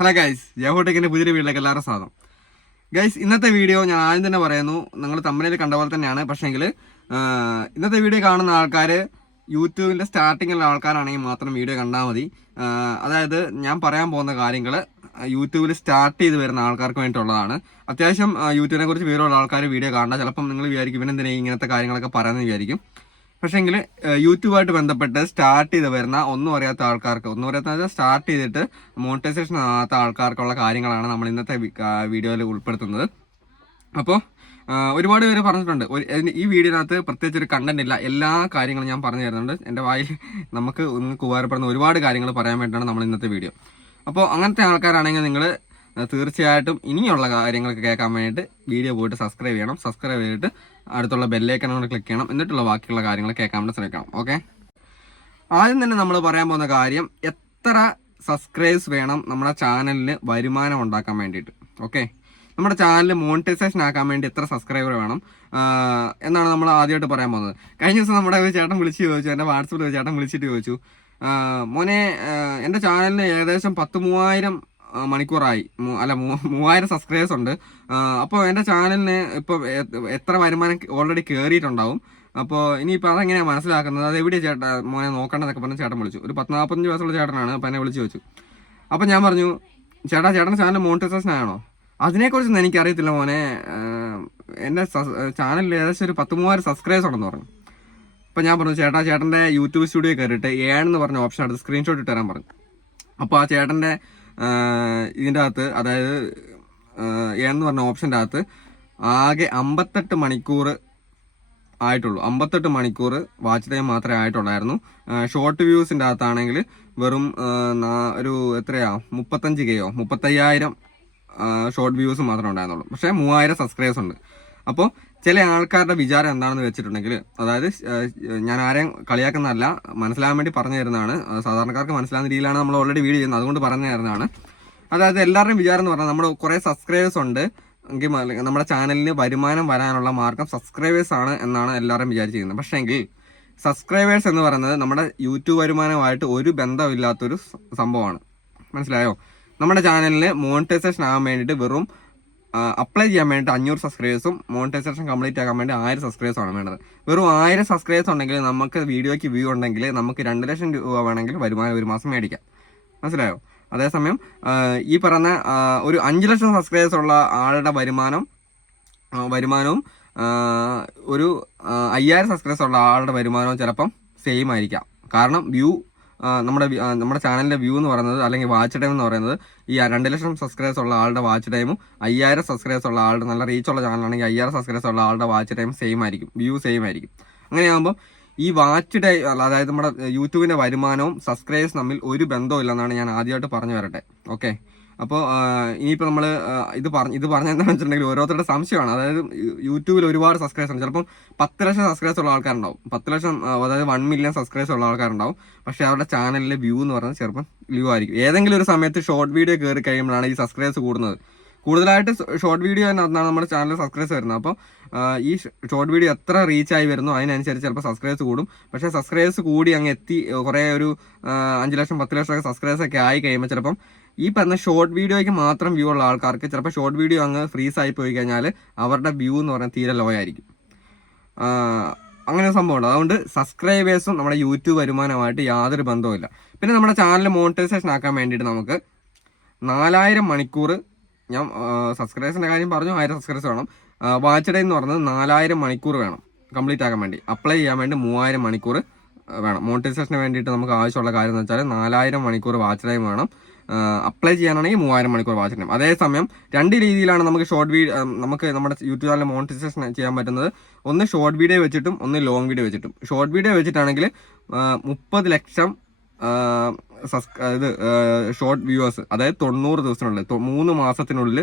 Hello guys ജയഹോട്ടേക്കിന്റെ പുതിയൊരു വീട്ടിലേക്ക് എല്ലാവരും സ്വാഗതം. ഗൈസ് ഇന്നത്തെ വീഡിയോ ഞാൻ ആദ്യം തന്നെ പറയുന്നു. നിങ്ങൾ തമ്മിലിൽ കണ്ട പോലെ തന്നെയാണ്. പക്ഷേങ്കിൽ ഇന്നത്തെ വീഡിയോ കാണുന്ന ആൾക്കാർ യൂട്യൂബിന്റെ സ്റ്റാർട്ടിങ്ങിലുള്ള ആൾക്കാരാണെങ്കിൽ മാത്രം വീഡിയോ കണ്ടാൽ മതി. അതായത് ഞാൻ പറയാൻ പോകുന്ന കാര്യങ്ങൾ യൂട്യൂബിൽ സ്റ്റാർട്ട് ചെയ്ത് വരുന്ന ആൾക്കാർക്ക് വേണ്ടിയിട്ടുള്ളതാണ്. അത്യാവശ്യം യൂട്യൂബിനെ കുറിച്ച് വിവരമുള്ള ആൾക്കാർ വീഡിയോ കാണണ്ട ചിലപ്പം നിങ്ങൾ വിചാരിക്കും ഇവനെന്തിനാ ഇങ്ങനത്തെ കാര്യങ്ങളൊക്കെ പറയുന്നത് വിചാരിക്കും. പക്ഷേങ്കിൽ യൂട്യൂബായിട്ട് ബന്ധപ്പെട്ട് സ്റ്റാർട്ട് ചെയ്ത് വരുന്ന ഒന്നും അറിയാത്ത ആൾക്കാർക്ക് ഒന്നും അറിയാത്ത സ്റ്റാർട്ട് ചെയ്തിട്ട് മോണിറ്റൈസേഷൻ ആകാത്ത ആൾക്കാർക്കുള്ള കാര്യങ്ങളാണ് നമ്മൾ ഇന്നത്തെ വീഡിയോയിൽ ഉൾപ്പെടുത്തുന്നത്. അപ്പോൾ ഒരുപാട് പേര് പറഞ്ഞിട്ടുണ്ട്. ഈ വീഡിയോനകത്ത് പ്രത്യേകിച്ച് ഒരു കണ്ടന്റ് ഇല്ല. എല്ലാ കാര്യങ്ങളും ഞാൻ പറഞ്ഞു തരുന്നുണ്ട്. എന്റെ വായിൽ നമുക്ക് ഉപകാരപ്പെടുന്ന ഒരുപാട് കാര്യങ്ങൾ പറയാൻ വേണ്ടിയിട്ടാണ് നമ്മൾ ഇന്നത്തെ വീഡിയോ. അപ്പോൾ അങ്ങനത്തെ ആൾക്കാരാണെങ്കിൽ നിങ്ങൾ തീർച്ചയായിട്ടും ഇനിയുള്ള കാര്യങ്ങൾക്ക് കേൾക്കാൻ വേണ്ടിയിട്ട് വീഡിയോ പോയിട്ട് സബ്സ്ക്രൈബ് ചെയ്യണം. സബ്സ്ക്രൈബ് ചെയ്തിട്ട് അടുത്തുള്ള ബെല്ലേക്കൺ കൂടെ ക്ലിക്ക് ചെയ്യണം. എന്നിട്ടുള്ള ബാക്കിയുള്ള കാര്യങ്ങൾ കേൾക്കാൻ വേണ്ടി ശ്രമിക്കണം. ഓക്കെ ആദ്യം തന്നെ നമ്മൾ പറയാൻ പോകുന്ന കാര്യം എത്ര സബ്സ്ക്രൈബ്സ് വേണം നമ്മുടെ ചാനലിന് വരുമാനം ഉണ്ടാക്കാൻ വേണ്ടിയിട്ട്. ഓക്കെ നമ്മുടെ ചാനൽ മോണിറ്റൈസേഷൻ ആക്കാൻ വേണ്ടി എത്ര സബ്സ്ക്രൈബർ വേണം? എന്നാണ് നമ്മൾ ആദ്യമായിട്ട് പറയാൻ പോകുന്നത്. കഴിഞ്ഞ ദിവസം നമ്മുടെ ചേട്ടൻ വിളിച്ച് ചോദിച്ചു എന്റെ വാട്സപ്പിൽ ചേട്ടൻ വിളിച്ചിട്ട് ചോദിച്ചു മോനെ എന്റെ ചാനലിന് ഏകദേശം പത്ത് മൂവായിരം മണിക്കൂറായി. അല്ല മൂവായിരം സബ്സ്ക്രൈബേഴ്സ് ഉണ്ട്. അപ്പോൾ എന്റെ ചാനലിന് ഇപ്പോൾ എത്ര വരുമാനം ഓൾറെഡി കയറിയിട്ടുണ്ടാവും അപ്പോൾ ഇനിയിപ്പോൾ അതെങ്ങനെയാണ് മനസ്സിലാക്കുന്നത്? അത് എവിടെയാണ് ചേട്ടാ മോനെ നോക്കേണ്ടതൊക്കെ പറഞ്ഞ് ചേട്ടൻ വിളിച്ചു. ഒരു പത്ത് നാൽപ്പത്തഞ്ച് വയസ്സുള്ള ചേട്ടനാണ് അപ്പോൾ എന്നെ വിളിച്ച് ചോദിച്ചു. അപ്പോൾ ഞാൻ പറഞ്ഞു ചേട്ടാ ചേട്ടന്റെ ചാനൽ മോണിറ്റൈസേഷൻ ആണോ അതിനെക്കുറിച്ചൊന്നും എനിക്കറിയത്തില്ല മോനെ. എന്റെ ചാനലിൽ ഏകദേശം ഒരു പത്ത് മൂവായിരം സബ്സ്ക്രൈബേഴ്സ് ഉണ്ടെന്ന് പറഞ്ഞു. അപ്പോൾ ഞാൻ പറഞ്ഞു ചേട്ടാ ചേട്ടന്റെ യൂട്യൂബ് സ്റ്റുഡിയോ കയറിയിട്ട് ഏണെന്ന് പറഞ്ഞ ഓപ്ഷൻ എടുത്ത് സ്ക്രീൻഷോട്ട് ഇട്ട് തരാൻ പറഞ്ഞു. അപ്പോൾ ആ ചേട്ടന്റെ ഇതിന്റെ അകത്ത് അതായത് എന്ന് പറഞ്ഞ ഓപ്ഷന്റെ അകത്ത് ആകെ അമ്പത്തെട്ട് മണിക്കൂർ ആയിട്ടുള്ളൂ. അമ്പത്തെട്ട് മണിക്കൂർ വാച്ച് ടൈം മാത്രമേ ആയിട്ടുള്ളായിരുന്നു ഷോർട്ട് വ്യൂസിന്റെ അകത്താണെങ്കിൽ വെറും ഒരു എത്രയാ? മുപ്പത്തഞ്ച് കെയോ മുപ്പത്തയ്യായിരം ഷോർട്ട് വ്യൂസ് മാത്രമേ ഉണ്ടായിരുന്നുള്ളൂ. പക്ഷേ മൂവായിരം സബ്സ്ക്രൈബേഴ്സ് ഉണ്ട്. അപ്പോൾ ചില ആൾക്കാരുടെ വിചാരം എന്താണെന്ന് വെച്ചിട്ടുണ്ടെങ്കിൽ അതായത് ഞാൻ ആരെയും കളിയാക്കുന്നതല്ല മനസ്സിലാകാൻ വേണ്ടി പറഞ്ഞു തരുന്നതാണ്. സാധാരണക്കാർക്ക് മനസ്സിലാകുന്ന രീതിയിലാണ് നമ്മൾ ഓൾറെഡി വീഡിയോ ചെയ്യുന്നത്. അതുകൊണ്ട് പറഞ്ഞു തരുന്നതാണ്. അതായത് എല്ലാവരുടെയും വിചാരം എന്ന് പറഞ്ഞാൽ നമ്മുടെ കുറേ സബ്സ്ക്രൈബേഴ്സ് ഉണ്ട്. എങ്കിൽ നമ്മുടെ ചാനലിന് വരുമാനം വരാനുള്ള മാർഗം സബ്സ്ക്രൈബേഴ്സ് ആണ് എന്നാണ് എല്ലാവരും വിചാരിച്ചിരിക്കുന്നത്. പക്ഷേ എങ്കിൽ സബ്സ്ക്രൈബേഴ്സ് എന്ന് പറയുന്നത് നമ്മുടെ യൂട്യൂബ് വരുമാനമായിട്ട് ഒരു ബന്ധമില്ലാത്തൊരു സംഭവമാണ്. മനസ്സിലായോ? നമ്മുടെ ചാനലിന് മോണിറ്റൈസേഷൻ ആകാൻ വേണ്ടിയിട്ട് വെറും അപ്ലൈ ചെയ്യാൻ വേണ്ടിയിട്ട് അഞ്ഞൂറ് സബ്സ്ക്രൈബേഴ്സും മോണിറ്റൈസേഷൻ കംപ്ലീറ്റ് ആക്കാൻ വേണ്ടി ആയിരം സബ്സ്ക്രൈബേഴ്സ് ആണ് വേണ്ടത്. വെറും ആയിരം സബ്സ്ക്രൈബേഴ്സ് ഉണ്ടെങ്കിൽ നമുക്ക് വീഡിയോയ്ക്ക് വ്യൂ ഉണ്ടെങ്കിൽ നമുക്ക് രണ്ട് ലക്ഷം രൂപ വേണമെങ്കിൽ വരുമാനം ഒരു മാസം മേടിക്കാം. മനസ്സിലായോ? അതേസമയം ഈ പറഞ്ഞ ഒരു അഞ്ച് ലക്ഷം സബ്സ്ക്രൈബേഴ്സ് ഉള്ള ആളുടെ വരുമാനം വരുമാനവും ഒരു അയ്യായിരം സബ്സ്ക്രൈബേഴ്സ് ഉള്ള ആളുടെ വരുമാനവും ചിലപ്പം സെയിം ആയിരിക്കാം. കാരണം വ്യൂ നമ്മുടെ നമ്മുടെ ചാനലിന്റെ വ്യൂ എന്ന് പറയുന്നത് അല്ലെങ്കിൽ വാച്ച് ടൈം എന്ന് പറയുന്നത് ഈ രണ്ട് ലക്ഷം സബ്സ്ക്രൈബേഴ്സ് ഉള്ള ആളുടെ വാച്ച് ടൈമും അയ്യായിരം സബ്സ്ക്രൈബേഴ്സ് ഉള്ള ആളുടെ നല്ല റീച്ച് ഉള്ള ചാനലാണെങ്കിൽ അയ്യായിരം സബ്സ്ക്രൈബേഴ്സ് ഉള്ള ആളുടെ വാച്ച് ടൈം സെയിം ആയിരിക്കും. വ്യൂ സെയിം ആയിരിക്കും. അങ്ങനെയാകുമ്പോൾ ഈ വാച്ച് ടൈം അതായത് നമ്മുടെ യൂട്യൂബിന്റെ വരുമാനവും സബ്സ്ക്രൈബേഴ്സ് തമ്മിൽ ഒരു ബന്ധവും ഇല്ലെന്നാണ് ഞാൻ ആദ്യമായിട്ട് പറഞ്ഞു വരട്ടെ. ഓക്കെ അപ്പോൾ ഇനിയിപ്പോൾ നമ്മൾ ഇത് പറഞ്ഞ് ഇത് പറഞ്ഞ എന്താണെന്ന് വെച്ചിട്ടുണ്ടെങ്കിൽ ഓരോരുത്തരുടെ സംശയമാണ്. അതായത് യൂട്യൂബിൽ ഒരുപാട് സബ്സ്ക്രൈബേഴ്സ് ഉണ്ട്. ചിലപ്പം പത്ത് ലക്ഷം സബ്സ്ക്രൈബേഴ്സ് ഉള്ള ആൾക്കാരുണ്ടാവും. പത്ത് ലക്ഷം അതായത് വൺ മില്യൺ സബ്സ്ക്രൈബേഴ്സ് ഉള്ള ആൾക്കാരുണ്ടാവും. പക്ഷേ അവരുടെ ചാനലിലെ വ്യൂ എന്ന് പറഞ്ഞാൽ ചിലപ്പം വ്യൂ ആയിരിക്കും. ഏതെങ്കിലും ഒരു സമയത്ത് ഷോർട്ട് വീഡിയോ കയറി കഴിയുമ്പോഴാണ് ഈ സബ്സ്ക്രൈബേഴ്സ് കൂടുന്നത്. കൂടുതലായിട്ട് ഷോർട്ട് വീഡിയോ എന്നാണ് നമ്മുടെ ചാനൽ സബ്സ്ക്രൈബേഴ്സ് വരുന്നത്. അപ്പോൾ ഈ ഷോർട്ട് വീഡിയോ എത്ര റീച്ച് ആയി വരുന്നു അതിനനുസരിച്ച് ചിലപ്പോൾ സബ്സ്ക്രൈബേഴ്സ് കൂടും. പക്ഷേ സബ്സ്ക്രൈബേഴ്സ് കൂടി അങ്ങ് എത്തി കുറേ ഒരു അഞ്ച് ലക്ഷം പത്ത് ലക്ഷം ഒക്കെ സബ്സ്ക്രൈബേഴ്സ് ഒക്കെ ആയി കഴിയുമ്പോൾ ചിലപ്പം ഈ പറഞ്ഞ ഷോർട്ട് വീഡിയോയ്ക്ക് മാത്രം വ്യൂ ഉള്ള ആൾക്കാർക്ക് ചിലപ്പോൾ ഷോർട്ട് വീഡിയോ അങ്ങ് ഫ്രീസ് ആയി പോയി കഴിഞ്ഞാൽ അവരുടെ വ്യൂ എന്ന് പറഞ്ഞാൽ തീരെ ലോ ആയിരിക്കും. അങ്ങനെ സംഭവമുണ്ട് അതുകൊണ്ട് സബ്സ്ക്രൈബേഴ്സും നമ്മുടെ യൂട്യൂബ് വരുമാനമായിട്ട് യാതൊരു ബന്ധവുമില്ല പിന്നെ നമ്മുടെ ചാനൽ മോണിറ്റൈസേഷൻ ആക്കാൻ വേണ്ടിയിട്ട് നമുക്ക് നാലായിരം മണിക്കൂർ ഞാൻ സബ്സ്ക്രൈബേഴ്സിന്റെ കാര്യം പറഞ്ഞു ആയിരം സബ്സ്ക്രൈബേഴ്സ് വേണം. വാച്ച് ഡേ എന്ന് പറഞ്ഞത് നാലായിരം മണിക്കൂർ വേണം കംപ്ലീറ്റ് ആക്കാൻ വേണ്ടി. അപ്ലൈ ചെയ്യാൻ വേണ്ടി മൂവായിരം മണിക്കൂർ വേണം. മോണിറ്റൈസേഷന് വേണ്ടിയിട്ട് നമുക്ക് ആവശ്യമുള്ള കാര്യം എന്ന് വെച്ചാൽ നാലായിരം മണിക്കൂർ വാച്ച് ടൈം വേണം. അപ്ലൈ ചെയ്യാനാണെങ്കിൽ മൂവായിരം മണിക്കൂർ വാച്ച് ടൈം അതേസമയം രണ്ട് രീതിയിലാണ് നമുക്ക് ഷോർട്ട് വീഡിയോ നമുക്ക് നമ്മുടെ യൂട്യൂബ് ചാനൽ മോണിറ്റൈസേഷൻ ചെയ്യാൻ പറ്റുന്നത്. ഒന്ന് ഷോർട്ട് വീഡിയോ വെച്ചിട്ടും ഒന്ന് ലോങ് വീഡിയോ വെച്ചിട്ടും. ഷോർട്ട് വീഡിയോ വെച്ചിട്ടാണെങ്കിൽ മുപ്പത് ലക്ഷം അതായത് ഇത് ഷോർട്ട് വ്യൂവേഴ്സ് അതായത് തൊണ്ണൂറ് ദിവസത്തിനുള്ളിൽ മൂന്ന് മാസത്തിനുള്ളിൽ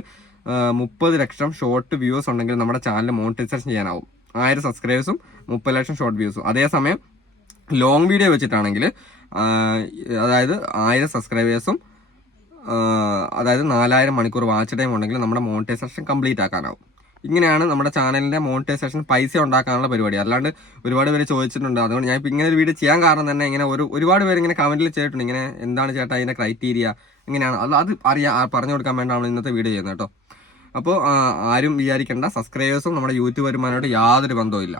മുപ്പത് ലക്ഷം ഷോർട്ട് വ്യൂവേഴ്സ് ഉണ്ടെങ്കിൽ നമ്മുടെ ചാനൽ മോണിറ്റൈസേഷൻ ചെയ്യാനാവും. ആയിരം സബ്സ്ക്രൈബേഴ്സും മുപ്പത് ലക്ഷം ഷോർട്ട് വ്യൂസും അതേസമയം ലോങ് വീഡിയോ വെച്ചിട്ടാണെങ്കിൽ അതായത് ആയിരം സബ്സ്ക്രൈബേഴ്സും അതായത് നാലായിരം മണിക്കൂർ വാച്ച് ടൈം ഉണ്ടെങ്കിൽ നമ്മുടെ മോണിറ്റൈസേഷൻ കംപ്ലീറ്റ് ആക്കാനാവും ഇങ്ങനെയാണ് നമ്മുടെ ചാനലിന്റെ മോണിറ്റൈസേഷൻ പൈസ ഉണ്ടാക്കാനുള്ള പരിപാടി. അല്ലാണ്ട് ഒരുപാട് പേര് ചോദിച്ചിട്ടുണ്ട്. അതുകൊണ്ട് ഞാൻ ഇപ്പം ഇങ്ങനെ ഒരു വീഡിയോ ചെയ്യാൻ കാരണം തന്നെ ഇങ്ങനെ ഒരു ഒരുപാട് പേര് ഇങ്ങനെ കമന്റിൽ ചെയ്തിട്ടുണ്ട്. ഇങ്ങനെ എന്താണ് ചേട്ടാ അതിന്റെ ക്രൈറ്റീരിയ ഇങ്ങനെയാണ്. അത് അത് അറിയാ പറഞ്ഞു കൊടുക്കാൻ വേണ്ടാണ് ഇന്നത്തെ വീഡിയോ ചെയ്യുന്നത് കേട്ടോ. അപ്പോൾ ആരും വിചാരിക്കേണ്ട. സബ്സ്ക്രൈബേഴ്സും നമ്മുടെ യൂട്യൂബ് വരുമാനമായിട്ട് യാതൊരു ബന്ധവും ഇല്ല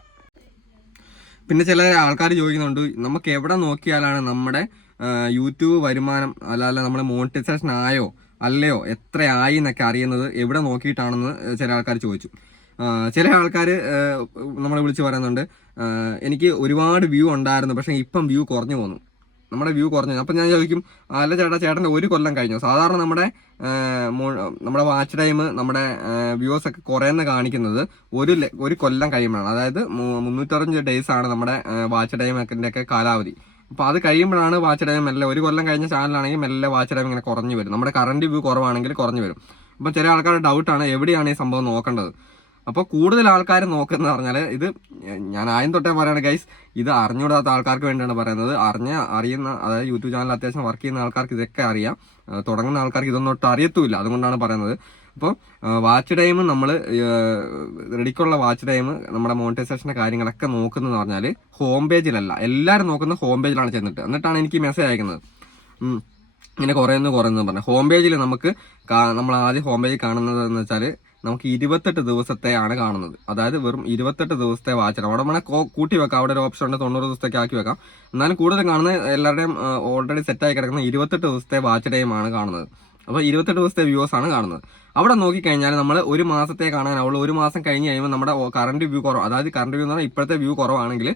പിന്നെ ചില ആൾക്കാർ ചോദിക്കുന്നുണ്ട് നമുക്ക് എവിടെ നോക്കിയാലാണ് നമ്മുടെ യൂട്യൂബ് വരുമാനം അല്ലാതെ അല്ല നമ്മൾ മോണിറ്റൈസേഷൻ ആയോ അല്ലയോ എത്രയായി എന്നൊക്കെ അറിയുന്നത് എവിടെ നോക്കിയിട്ടാണെന്ന് ചില ആൾക്കാർ ചോദിച്ചു. ചില ആൾക്കാർ നമ്മളെ വിളിച്ച് പറയുന്നുണ്ട് എനിക്ക് ഒരുപാട് വ്യൂ ഉണ്ടായിരുന്നു പക്ഷേ ഇപ്പം വ്യൂ കുറഞ്ഞു പോന്നു. നമ്മുടെ വ്യൂ കുറഞ്ഞു. അപ്പം ഞാൻ ചോദിക്കും അല്ല ചേട്ടാ ചേട്ടന്റെ ഒരു കൊല്ലം കഴിഞ്ഞു? സാധാരണ നമ്മുടെ നമ്മുടെ വാച്ച് ടൈം നമ്മുടെ വ്യൂസ് ഒക്കെ കുറേന്ന് കാണിക്കുന്നത് ഒരു ഒരു കൊല്ലം കഴിയുമ്പോഴാണ്. അതായത് മുന്നൂറ്ററഞ്ച് ഡേയ്സ് ആണ് നമ്മുടെ വാച്ച് ടൈം ഒക്കെ കാലാവധി. അപ്പോൾ അത് കഴിയുമ്പോഴാണ് വാച്ച് ടൈം മെല്ലെ ഒരു കൊല്ലം കഴിഞ്ഞ ചാനലാണെങ്കിൽ മെല്ലെ വാച്ച് ടൈം ഇങ്ങനെ കുറഞ്ഞു വരും. നമ്മുടെ കറണ്ട് വ്യൂ കുറവാണെങ്കിൽ കുറഞ്ഞു വരും. അപ്പം ചില ആൾക്കാരുടെ ഡൗട്ടാണ് എവിടെയാണ് ഈ സംഭവം നോക്കേണ്ടത്. അപ്പോൾ കൂടുതൽ ആൾക്കാർ നോക്കുന്നത് പറഞ്ഞാൽ ഇത് ഞാൻ ആദ്യം തൊട്ടേ പറയാണ് ഗൈസ് ഇത് അറിഞ്ഞുകൂടാത്ത ആൾക്കാർക്ക് വേണ്ടിയാണ് പറയുന്നത്. അറിഞ്ഞ അറിയുന്ന അതായത് യൂട്യൂബ് ചാനൽ അത്യാവശ്യം വർക്ക് ചെയ്യുന്ന ആൾക്കാർക്ക് ഇതൊക്കെ അറിയാം. തുടങ്ങുന്ന ആൾക്കാർക്ക് ഇതൊന്നും ഒട്ടും അറിയത്തുമില്ല. അതുകൊണ്ടാണ് പറയുന്നത്. അപ്പോൾ വാച്ച് ടൈം നമ്മൾ റെഡിക്കുള്ള വാച്ച് ടൈം നമ്മുടെ മോണിറ്റൈസേഷന്റെ കാര്യങ്ങളൊക്കെ നോക്കുന്നതെന്ന് പറഞ്ഞാൽ ഹോം പേജിലല്ല എല്ലാവരും നോക്കുന്ന ഹോം പേജിലാണ് ചെന്നിട്ട്. എന്നിട്ടാണ് എനിക്ക് മെസ്സേജ് അയക്കുന്നത്. ഇങ്ങനെ കുറയുന്നു കുറയുന്നു പറഞ്ഞു. ഹോം പേജിൽ നമുക്ക് നമ്മൾ ആദ്യം ഹോം പേജിൽ കാണുന്നത് എന്ന് വെച്ചാൽ നമുക്ക് ഇരുപത്തെട്ട് ദിവസത്തെയാണ് കാണുന്നത്. അതായത് വെറും ഇരുപത്തെട്ട് ദിവസത്തെ വാച്ച് അവിടെ വേണേൽ കൂട്ടി വെക്കാം. അവിടെ ഒരു ഓപ്ഷൻ ഉണ്ട് തൊണ്ണൂറ് ദിവസത്തേക്ക് ആക്കി വെക്കാം. എന്നാലും കൂടുതൽ കാണുന്നത് എല്ലാവരുടെയും ഓൾറെഡി സെറ്റായി കിടക്കുന്ന ഇരുപത്തെട്ട് ദിവസത്തെ വാച്ച് ടൈമാണ് കാണുന്നത്. അപ്പോൾ ഇരുപത്തെട്ട് ദിവസത്തെ വ്യൂവേഴ്സ് ആണ് കാണുന്നത്. അവിടെ നോക്കിക്കഴിഞ്ഞാൽ നമ്മൾ ഒരു മാസത്തെ കാണാൻ കാണാനാവുള്ളൂ ഒരു മാസം കഴിഞ്ഞ് കഴിയുമ്പോൾ നമ്മുടെ കറണ്ട് വ്യൂ കുറവ് അതായത് കറണ്ട് വ്യൂ എന്ന് പറഞ്ഞാൽ ഇപ്പോഴത്തെ വ്യൂ കുറവാണെങ്കിൽ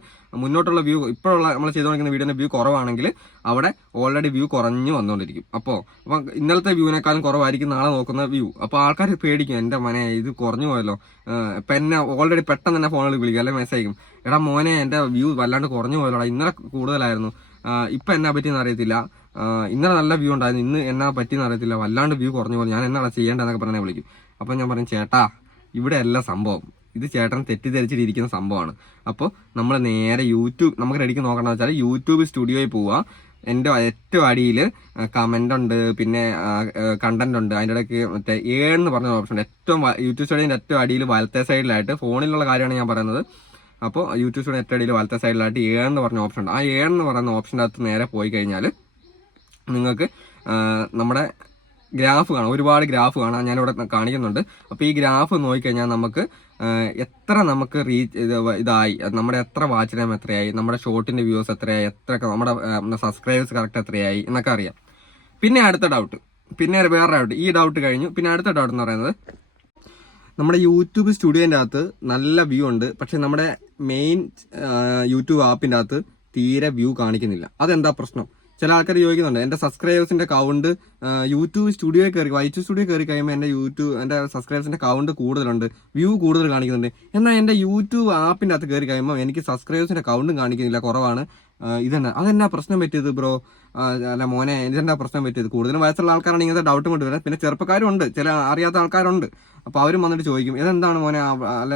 മുന്നോട്ടുള്ള വ്യൂ ഇപ്പോഴുള്ള നമ്മൾ ചെയ്തുകൊണ്ടിരിക്കുന്ന വീഡിയോന്റെ വ്യൂ കുറവാണെങ്കിൽ അവിടെ ഓൾറെഡി വ്യൂ കുറഞ്ഞു വന്നുകൊണ്ടിരിക്കും. അപ്പോൾ അപ്പം ഇന്നലത്തെ വ്യൂവിനേക്കാളും കുറവായിരിക്കും നാളെ നോക്കുന്ന വ്യൂ അപ്പോൾ ആൾക്കാർ പേടിക്കും എന്റെ മനെ ഇത് കുറഞ്ഞു പോയല്ലോ. ഇപ്പം എന്നെ ഓൾറെഡി പെട്ടെന്ന് തന്നെ ഫോണിൽ വിളിക്കും അല്ലെങ്കിൽ മെസ്സേജ് അയക്കും. എടാ മോനെ എന്റെ വ്യൂ വല്ലാണ്ട് കുറഞ്ഞു പോയല്ലോ ഇന്നലെ കൂടുതലായിരുന്നു. ഇപ്പം എന്നാ പറ്റിയെന്ന് അറിയത്തില്ല. ഇന്നലെ നല്ല വ്യൂ ഉണ്ടായിരുന്നു. ഇന്ന് എന്നാ പറ്റിയെന്ന് അറിയത്തില്ല. വല്ലാണ്ട് വ്യൂ കുറഞ്ഞു പോലെ ഞാൻ എന്നാണ് ചെയ്യേണ്ടതെന്നൊക്കെ പറഞ്ഞാൽ വിളിക്കും. അപ്പം ഞാൻ പറയും ചേട്ടാ ഇവിടെ അല്ല സംഭവം. ഇത് ചേട്ടൻ തെറ്റിദ്ധരിച്ചിട്ടിരിക്കുന്ന സംഭവമാണ്. അപ്പോൾ നമ്മൾ നേരെ യൂട്യൂബ് നമുക്ക് റെഡിക്ക് നോക്കണമെന്ന് വെച്ചാൽ യൂട്യൂബ് സ്റ്റുഡിയോയിൽ പോവുക എന്റെ ഏറ്റവും അടിയിൽ കമന്റ് ഉണ്ട് പിന്നെ കണ്ടന്റ് ഉണ്ട്. അതിന്റെ ഇടയ്ക്ക് മറ്റേ ഏഴെന്ന് പറഞ്ഞ ഓപ്ഷൻ ഏറ്റവും യൂട്യൂബ് സ്റ്റുഡിയോന്റെ ഏറ്റവും അടിയിൽ വലത്തെ സൈഡിലായിട്ട് ഫോണിലുള്ള കാര്യമാണ് ഞാൻ പറയുന്നത്. അപ്പോൾ യൂട്യൂബ് സ്റ്റുഡിയോ ഏറ്റവും അടിയിൽ വലത്തെ സൈഡിലായിട്ട് ഏന്ന് പറഞ്ഞ ഓപ്ഷൻ ഉണ്ട്. ആ ഏന്ന് പറയുന്ന ഓപ്ഷന്റെ അകത്ത് നേരെ പോയി കഴിഞ്ഞാൽ നിങ്ങൾക്ക് നമ്മുടെ ഗ്രാഫ് കാണാം. ഒരുപാട് ഗ്രാഫ് കാണാം. ഞാനിവിടെ കാണിക്കുന്നുണ്ട്. അപ്പോൾ ഈ ഗ്രാഫ് നോക്കിക്കഴിഞ്ഞാൽ നമുക്ക് എത്ര നമുക്ക് റീച്ച് ഇത് ഇതായി. നമ്മുടെ എത്ര വാച്ച് ടൈം എത്രയായി? നമ്മുടെ ഷോർട്ടിന്റെ വ്യൂസ് എത്രയായി? എത്ര നമ്മുടെ സബ്സ്ക്രൈബേഴ്സ് കറക്റ്റ് എത്രയായി? എന്നൊക്കെ അറിയാം. പിന്നെ അടുത്ത ഡൗട്ട് പിന്നെ വേറെ ഡൗട്ട് ഈ ഡൗട്ട് കഴിഞ്ഞു. പിന്നെ അടുത്ത ഡൗട്ട് എന്ന് പറയുന്നത് നമ്മുടെ യൂട്യൂബ് സ്റ്റുഡിയോന്റെ അകത്ത് നല്ല വ്യൂ ഉണ്ട്. പക്ഷേ നമ്മുടെ മെയിൻ യൂട്യൂബ് ആപ്പിന്റെ അകത്ത് തീരെ വ്യൂ കാണിക്കുന്നില്ല. അതെന്താ പ്രശ്നം? ചില ആൾക്കാർ ചോദിക്കുന്നുണ്ട് എന്റെ സബ്സ്ക്രൈബേഴ്സിന്റെ കൗണ്ട് യൂട്യൂബ് സ്റ്റുഡിയോ കയറി വൈറ്റ് സ്റ്റുഡിയോ കയറി കഴിയുമ്പോൾ എന്റെ യൂട്യൂബ് എന്റെ സബ്സ്ക്രൈബേഴ്സിന്റെ കൗണ്ട് കൂടുതലുണ്ട് വ്യൂ കൂടുതൽ കാണിക്കുന്നുണ്ട്. എന്നാൽ എന്റെ യൂട്യൂബ് ആപ്പിന്റെ അകത്ത് കയറി കഴിയുമ്പോൾ എനിക്ക് സബ്സ്ക്രൈബേഴ്സിന്റെ കൗണ്ടും കാണിക്കുന്നില്ല കുറവാണ്. ഇതന്നെ അതെന്നാ പ്രശ്നം പറ്റിയത് ബ്രോ? അല്ല മോനെ ഇതെന്നാ പ്രശ്നം പറ്റിയത്? കൂടുതലും വയസ്സുള്ള ആൾക്കാരാണ് ഇങ്ങനത്തെ ഡൗട്ട് കൊണ്ട് വരുന്നത് പിന്നെ ചെറുപ്പക്കാരും ഉണ്ട് ചില അറിയാത്ത ആൾക്കാരുണ്ട്. അപ്പോൾ അവരും വന്നിട്ട് ചോദിക്കും ഇതെന്താണ് മോനെ അല്ല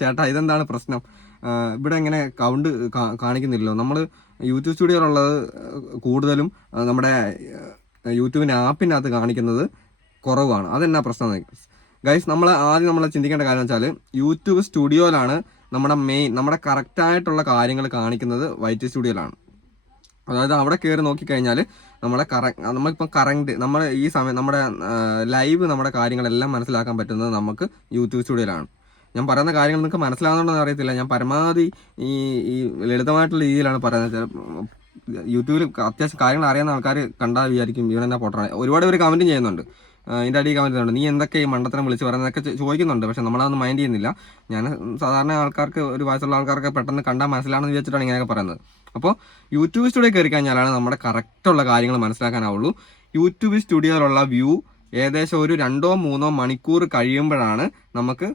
ചേട്ടാ ഇതെന്താണ് പ്രശ്നം? ഇവിടെ ഇങ്ങനെ കൗണ്ട് കാണിക്കുന്നില്ലല്ലോ. നമ്മൾ യൂട്യൂബ് സ്റ്റുഡിയോയിലുള്ളത് കൂടുതലും നമ്മുടെ യൂട്യൂബിന്റെ ആപ്പിനകത്ത് കാണിക്കുന്നത് കുറവാണ്. അതെന്നാ പ്രശ്നം ഗൈസ് നമ്മൾ ആദ്യം നമ്മൾ ചിന്തിക്കേണ്ട കാര്യം വെച്ചാൽ യൂട്യൂബ് സ്റ്റുഡിയോയിലാണ് നമ്മുടെ മെയിൻ നമ്മുടെ കറക്റ്റായിട്ടുള്ള കാര്യങ്ങൾ കാണിക്കുന്നത് വൈറ്റ് സ്റ്റുഡിയോയിലാണ് അതായത് അവിടെ കയറി നോക്കിക്കഴിഞ്ഞാൽ നമ്മളെ കറ നമ്മളിപ്പം കറണ്ട് നമ്മൾ ഈ സമയം നമ്മുടെ ലൈവ് നമ്മുടെ കാര്യങ്ങളെല്ലാം മനസ്സിലാക്കാൻ പറ്റുന്നത് നമുക്ക് യൂട്യൂബ് സ്റ്റുഡിയോയിലാണ് ഞാൻ പറയുന്ന കാര്യങ്ങൾ നിങ്ങൾക്ക് മനസ്സിലാകുന്നുണ്ടെന്ന് അറിയത്തില്ല. ഞാൻ പരമാവധി ഈ ഈ ലളിതമായിട്ടുള്ള രീതിയിലാണ് പറയുന്നത്. യൂട്യൂബിൽ അത്യാവശ്യം കാര്യങ്ങൾ അറിയുന്ന ആൾക്കാർ കണ്ടാൽ വിചാരിക്കും ഇവൻ എന്നാ പോട്ടാണ് ഒരുപാട് പേര് കമന്റും ചെയ്യുന്നുണ്ട്. എന്റെ അടിയിൽ കമന്റ് ചെയ്യുന്നുണ്ട് നീ എന്തൊക്കെ ഈ മണ്ടത്തരം വിളിച്ച് പറയുന്നതൊക്കെ ചോദിക്കുന്നുണ്ട്. പക്ഷെ നമ്മളതൊന്നും മൈൻഡ് ചെയ്യുന്നില്ല. ഞാൻ സാധാരണ ആൾക്കാർക്ക് ഒരു വയസ്സുള്ള ആൾക്കാർക്ക് പെട്ടെന്ന് കണ്ടാൽ മനസ്സിലാണെന്ന് വിചാരിച്ചിട്ടാണ് ഇങ്ങനെയൊക്കെ പറയുന്നത്. അപ്പോൾ യൂട്യൂബ് സ്റ്റുഡിയോ കയറി കഴിഞ്ഞാലാണ് നമ്മുടെ കറക്റ്റുള്ള കാര്യങ്ങൾ മനസ്സിലാക്കാനാവുള്ളൂ. യൂട്യൂബ് സ്റ്റുഡിയോയിലുള്ള വ്യൂ ഏകദേശം ഒരു രണ്ടോ മൂന്നോ മണിക്കൂർ കഴിയുമ്പോഴാണ് നമുക്ക്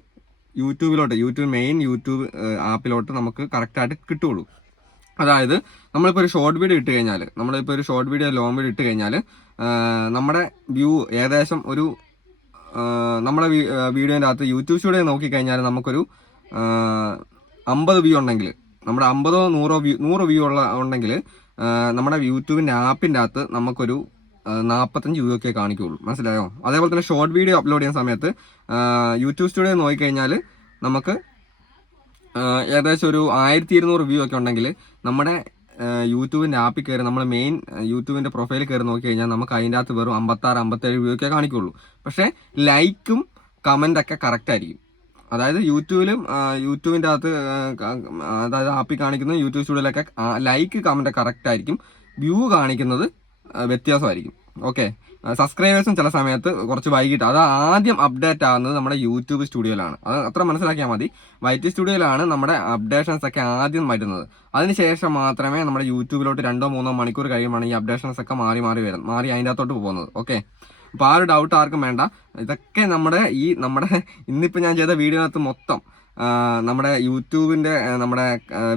യൂട്യൂബിലോട്ട് യൂട്യൂബ് മെയിൻ യൂട്യൂബ് ആപ്പിലോട്ട് നമുക്ക് കറക്റ്റായിട്ട് കിട്ടുള്ളൂ അതായത് നമ്മളിപ്പോൾ ഒരു ഷോർട്ട് വീഡിയോ ഇട്ട് കഴിഞ്ഞാൽ നമ്മളിപ്പോൾ ഒരു ഷോർട്ട് വീഡിയോ ലോങ് വീഡിയോ ഇട്ട് കഴിഞ്ഞാൽ നമ്മുടെ വ്യൂ ഏകദേശം ഒരു നമ്മുടെ വീഡിയോന്റെ അകത്ത് യൂട്യൂബ് സ്റ്റുഡിയോ നോക്കിക്കഴിഞ്ഞാൽ നമുക്കൊരു അമ്പത് വ്യൂ ഉണ്ടെങ്കിൽ നമ്മുടെ അമ്പതോ നൂറോ വ്യൂ നൂറ് വ്യൂ ഉള്ള ഉണ്ടെങ്കിൽ നമ്മുടെ യൂട്യൂബിന്റെ ആപ്പിന്റെ അകത്ത് നമുക്കൊരു നാൽപ്പത്തഞ്ച് വ്യൂ ഒക്കെ കാണിക്കുള്ളൂ. മനസ്സിലായോ? അതേപോലെ തന്നെ ഷോർട്ട് വീഡിയോ അപ്ലോഡ് ചെയ്യുന്ന സമയത്ത് യൂട്യൂബ് സ്റ്റുഡിയോ നോക്കിക്കഴിഞ്ഞാൽ നമുക്ക് ഏകദേശം ഒരു ആയിരത്തി ഇരുന്നൂറ് വ്യൂ ഒക്കെ ഉണ്ടെങ്കിൽ നമ്മുടെ യൂട്യൂബിന്റെ ആപ്പിൽ കയറി നമ്മൾ മെയിൻ യൂട്യൂബിന്റെ പ്രൊഫൈലിൽ കയറി നോക്കി കഴിഞ്ഞാൽ നമുക്ക് അതിന്റെ അകത്ത് വെറും അമ്പത്താറ് അമ്പത്തേഴ് വ്യൂ ഒക്കെ കാണിക്കുള്ളൂ. പക്ഷേ ലൈക്കും കമന്റൊക്കെ കറക്റ്റ് ആയിരിക്കും. അതായത് യൂട്യൂബിലും യൂട്യൂബിന്റെ അകത്ത് അതായത് ആപ്പിൽ കാണിക്കുന്ന യൂട്യൂബ് സ്റ്റുഡിയോയിലൊക്കെ ലൈക്ക് കമന്റ് കറക്റ്റ് ആയിരിക്കും. വ്യൂ കാണിക്കുന്നത് വ്യത്യാസമായിരിക്കും. ഓക്കെ സബ്സ്ക്രൈബേഴ്സും ചില സമയത്ത് കുറച്ച് വൈകിട്ട് അത് ആദ്യം അപ്ഡേറ്റ് ആകുന്നത് നമ്മുടെ യൂട്യൂബ് സ്റ്റുഡിയോയിലാണ് അത് അത്ര മനസ്സിലാക്കിയാൽ മതി. വൈറ്റ് സ്റ്റുഡിയോയിലാണ് നമ്മുടെ അപ്ഡേഷൻസ് ഒക്കെ ആദ്യം വരുന്നത്. അതിനുശേഷം മാത്രമേ നമ്മുടെ യൂട്യൂബിലോട്ട് രണ്ടോ മൂന്നോ മണിക്കൂർ കഴിയുമ്പോൾ ഈ അപ്ഡേഷൻസ് ഒക്കെ മാറി മാറി വരും മാറി അതിന്റെ അകത്തോട്ട് പോകുന്നത്. ഓക്കെ അപ്പോൾ ആ ഒരു ഡൗട്ട് ആർക്കും വേണ്ട. ഇതൊക്കെ നമ്മുടെ ഈ നമ്മുടെ ഇന്നിപ്പോൾ ഞാൻ ചെയ്ത വീഡിയോനകത്ത് മൊത്തം നമ്മുടെ യൂട്യൂബിന്റെ നമ്മുടെ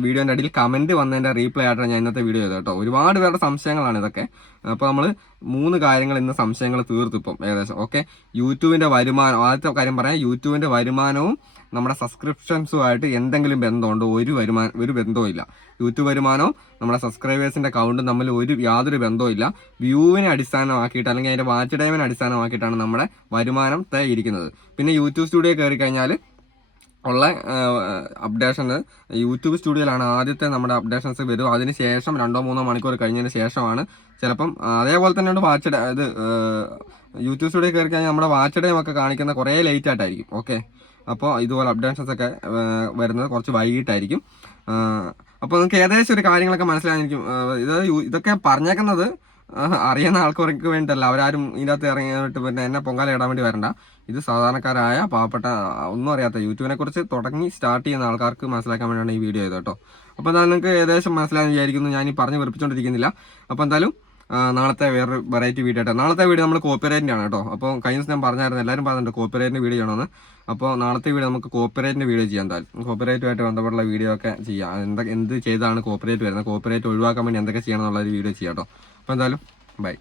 വീഡിയോന്റെ അടിയിൽ കമന്റ് വന്നതിന്റെ റീപ്ലൈ ആയിട്ടാണ് ഞാൻ ഇന്നത്തെ വീഡിയോ ചെയ്തത് കേട്ടോ. ഒരുപാട് പേരുടെ സംശയങ്ങളാണ് ഇതൊക്കെ. അപ്പോൾ നമ്മൾ മൂന്ന് കാര്യങ്ങൾ ഇന്ന് സംശയങ്ങൾ തീർത്തു ഇപ്പം ഏകദേശം. ഓക്കെ? യൂട്യൂബിന്റെ വരുമാനം ആദ്യത്തെ കാര്യം പറയാം. യൂട്യൂബിന്റെ വരുമാനവും നമ്മുടെ സബ്സ്ക്രിപ്ഷൻസുമായിട്ട് എന്തെങ്കിലും ബന്ധമുണ്ടോ? ഒരു വരുമാനം ഒരു ബന്ധവുമില്ല യൂട്യൂബ് വരുമാനവും നമ്മുടെ സബ്സ്ക്രൈബേഴ്സിന്റെ കൗണ്ടും തമ്മിൽ ഒരു യാതൊരു ബന്ധവുമില്ല വ്യൂവിനെ അടിസ്ഥാനമാക്കിയിട്ട് അല്ലെങ്കിൽ അതിന്റെ വാച്ച് ടൈമിനെ അടിസ്ഥാനമാക്കിയിട്ടാണ് നമ്മുടെ വരുമാനം ഇരിക്കുന്നത് പിന്നെ യൂട്യൂബ് സ്റ്റുഡിയോ കയറി കഴിഞ്ഞാൽ ഉള്ള അപ്ഡേഷന് യൂട്യൂബ് സ്റ്റുഡിയോയിലാണ് ആദ്യത്തെ നമ്മുടെ അപ്ഡേഷൻസ് വരും. അതിന് ശേഷം രണ്ടോ മൂന്നോ മണിക്കൂർ കഴിഞ്ഞതിന് ശേഷമാണ് ചിലപ്പം അതേപോലെ അതേപോലെ തന്നെയാണ് വാച്ച് ഡേ ഇത് യൂട്യൂബ് സ്റ്റുഡിയോ കയറി കഴിഞ്ഞാൽ നമ്മുടെ വാച്ച് ഡേയും ഒക്കെ കാണിക്കുന്ന കുറേ ലേറ്റ് ആയിട്ടായിരിക്കും. ഓക്കെ അപ്പോൾ ഇതുപോലെ അപ്ഡേഷൻസ് ഒക്കെ വരുന്നത് കുറച്ച് വൈകിട്ടായിരിക്കും. അപ്പോൾ നിങ്ങൾക്ക് ഏകദേശം ഒരു കാര്യങ്ങളൊക്കെ മനസ്സിലായിരിക്കും ഇത് ഇതൊക്കെ പറഞ്ഞേക്കുന്നത് അറിയുന്ന ആൾക്കാർക്ക് വേണ്ടിയിട്ടല്ല. അവരാരും ഇതിനകത്ത് ഇറങ്ങിയിട്ട് പിന്നെ എന്നെ പൊങ്കാല ഇടാൻ വേണ്ടി വരണ്ട. ഇത് സാധാരണക്കാരായ പാവപ്പെട്ട ഒന്നും അറിയാത്ത യൂട്യൂബിനെ കുറിച്ച് തുടങ്ങി സ്റ്റാർട്ട് ചെയ്യുന്ന ആൾക്കാർക്ക് മനസ്സിലാക്കാൻ വേണ്ടിയാണ് ഈ വീഡിയോ ചെയ്തത് കേട്ടോ. അപ്പോൾ എന്തായാലും നിങ്ങൾക്ക് ഏകദേശം മനസ്സിലായെന്ന് വിചാരിക്കുന്നു. ഞാൻ ഈ പറഞ്ഞ് വെറുപ്പിച്ചുകൊണ്ടിരിക്കുന്നില്ല അപ്പോൾ എന്തായാലും നാളത്തെ വേറൊരു വെറൈറ്റി വീഡിയോ ആയിട്ട് നാളത്തെ വീഡിയോ നമ്മൾ കോപ്പിറൈറ്റിന്റെ ആണ് കേട്ടോ. അപ്പോൾ കഴിഞ്ഞ ദിവസം ഞാൻ പറഞ്ഞായിരുന്നു എല്ലാവരും പറഞ്ഞിട്ടുണ്ട് കോപ്പിറൈറ്റിന്റെ വീഡിയോ ചെയ്യണമെന്ന്. അപ്പോൾ നാളത്തെ വീഡിയോ നമുക്ക് കോപ്പിറൈറ്റിന്റെ വീഡിയോ ചെയ്യാൻ എന്തായാലും. കോപ്പിറൈറ്റുമായിട്ട് ബന്ധപ്പെട്ട വീഡിയോ ഒക്കെ ചെയ്യാം. എന്താ എന്ത് ചെയ്താണ് കോപ്പിറൈറ്റ് വരുന്നത്? കോപ്പിറൈറ്റ് ഒഴിവാക്കാൻ വേണ്ടി എന്തൊക്കെ ചെയ്യണം എന്നുള്ള ഒരു വീഡിയോ ചെയ്യാം കേട്ടോ. അപ്പോൾ എന്തായാലും ബൈ